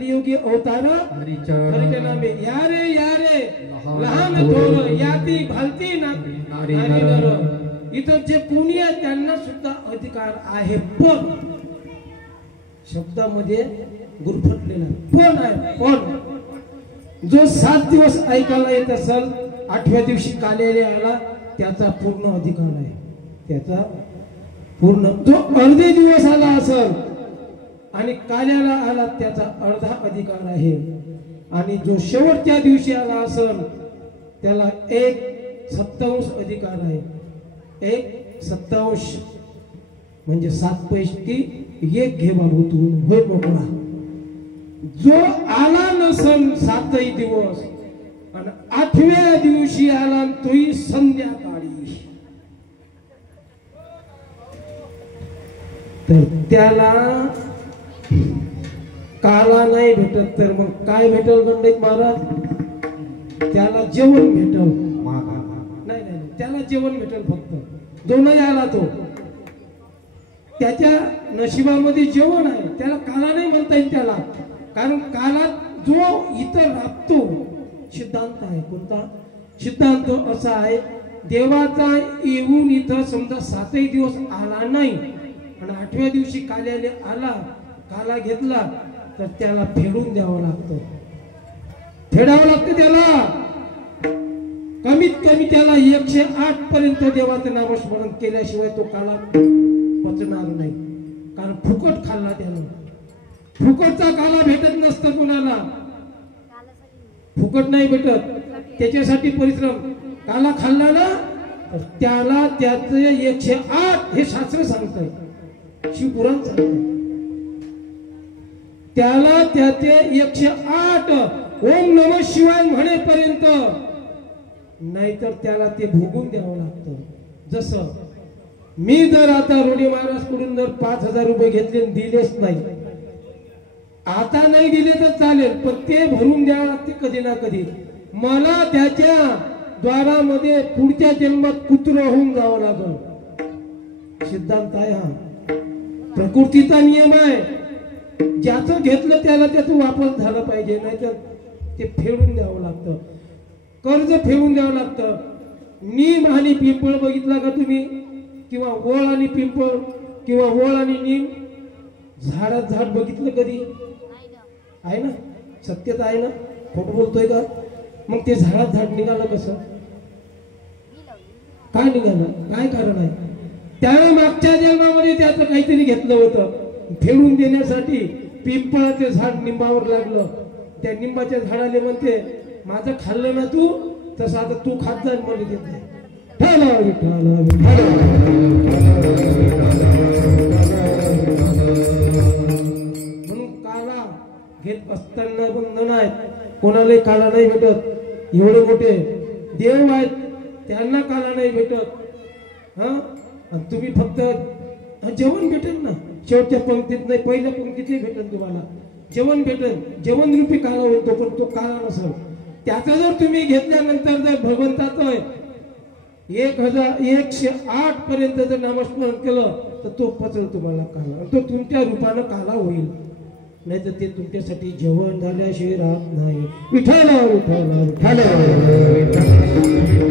कलियुगी अवतार हरीचे नामे या रे लहान थोर याती भलती नारी नर इथं जे कोणी आहे त्यांना सुद्धा अधिकार आहे पण शब्दामध्ये गुरफटलेला कोण आहे कोण जो 7 दिवस ऐकायला येत असेल 8व्या दिवशी काल्याला आला त्याचा पूर्ण अधिकार आहे त्याचा पूर्ण जो अर्धे दिवस आला असेल आणि काल्याला आला त्याचा अर्धा अधिकार आहे आणि जो शेवटच्या दिवशी आला असेल त्याला 1/27 अधिकार आहे 1/27 म्हणजे 7 पैकी 1 घे बाबू तू होय मोकळा जो आला नसन 7 दिवस आणि 8व्या दिवशी आला तोही संध्याकाळी तर त्याला काला नाही भेटत तर मग काय भेटल गंडीत महाराज त्याला जेवण भेटल नाही नाही त्याला जेवण भेटल फक्त जो नाही आला तो त्याच्या नशिबामध्ये जेवण आहे त्याला काला नाही म्हणता येईल त्याला कारण कालात जो इथं राबतो सिद्धांत आहे कोणता सिद्धांत असा आहे देवाचा येऊन इथं समजा 7 दिवस आला नाही आणि 8व्या दिवशी काल्याने आला काला घेतला तर त्याला फेडून द्यावं लागतं फेडावं लागतं त्याला कमीत कमी त्याला 108 पर्यंत देवाचं नामस्मरण केल्याशिवाय तो काला पचणार नाही कारण फुकट खाल्ला त्यानं फुकटचा काला भेटत नसतं कोणाला फुकट नाही भेटत त्याच्यासाठी परिश्रम काला खाल्ला ना तर त्याला त्याचे 108 हे शास्त्र सांगतंय शिवपुराण सांगतंय त्याला त्याचे 108 ओम नमः शिवाय म्हणेपर्यंत नाहीतर त्याला ते भोगून द्यावं लागतं जसं मी जर आता रोडी महाराज कडून जर 5,000 रुपये घेतले दिलेच नाही आता नाही दिले तर चालेल पण ते भरून द्यावं लागते कधी ना कधी मला त्याच्या द्वारामध्ये पुढच्या जन्मात कुत्र होऊन जावं लागल सिद्धांत आहे हा प्रकृतीचा नियम आहे ज्याचं घेतलं त्याला त्याचं वापस झालं पाहिजे नाहीतर ते फेडून द्यावं लागतं कर्ज फेडून द्यावं लागतं नीम आणि पिंपळ बघितला का तुम्ही किंवा वळ आणि पिंपळ किंवा वळ आणि नीम झाडात झाड बघितलं कधी आहे ना सत्यता आहे ना खोटं बोलतोय का मग ते झाडात झाड निघालं कसं काय निघालं काय कारण आहे त्याने मागच्या जन्मामध्ये त्याचं काहीतरी घेतलं होतं फेडून देण्यासाठी पिंपळाचे झाड निंबावर लागलं त्या निंबाच्या झाडाले म्हणते माझं खाल्लं ना तू तसं आता तू खात जा मला देते म्हणून काला घेत असताना बंधन आहेत कोणालाही काला नाही भेटत एवढे मोठे देव आहेत त्यांना काला नाही भेटत हा तुम्ही फक्त जेवण भेटेल ना शेवटच्या पंक्तीत नाही पहिल्या पंक्तीतही भेटेल तुम्हाला जेवण भेटेल जेवण रूपी काला होतो पण तो काला नसेल त्याचा जर तुम्ही घेतल्यानंतर जर भगवंताचं 108 पर्यंत जर नामस्मरण केलं तर तो पचल तुम्हाला काला तो तुमच्या रूपानं काला होईल नाही तर ते तुमच्यासाठी जेवण झाल्याशिवाय राहत नाही विठ्ठल विठ्ठल विठ्ठल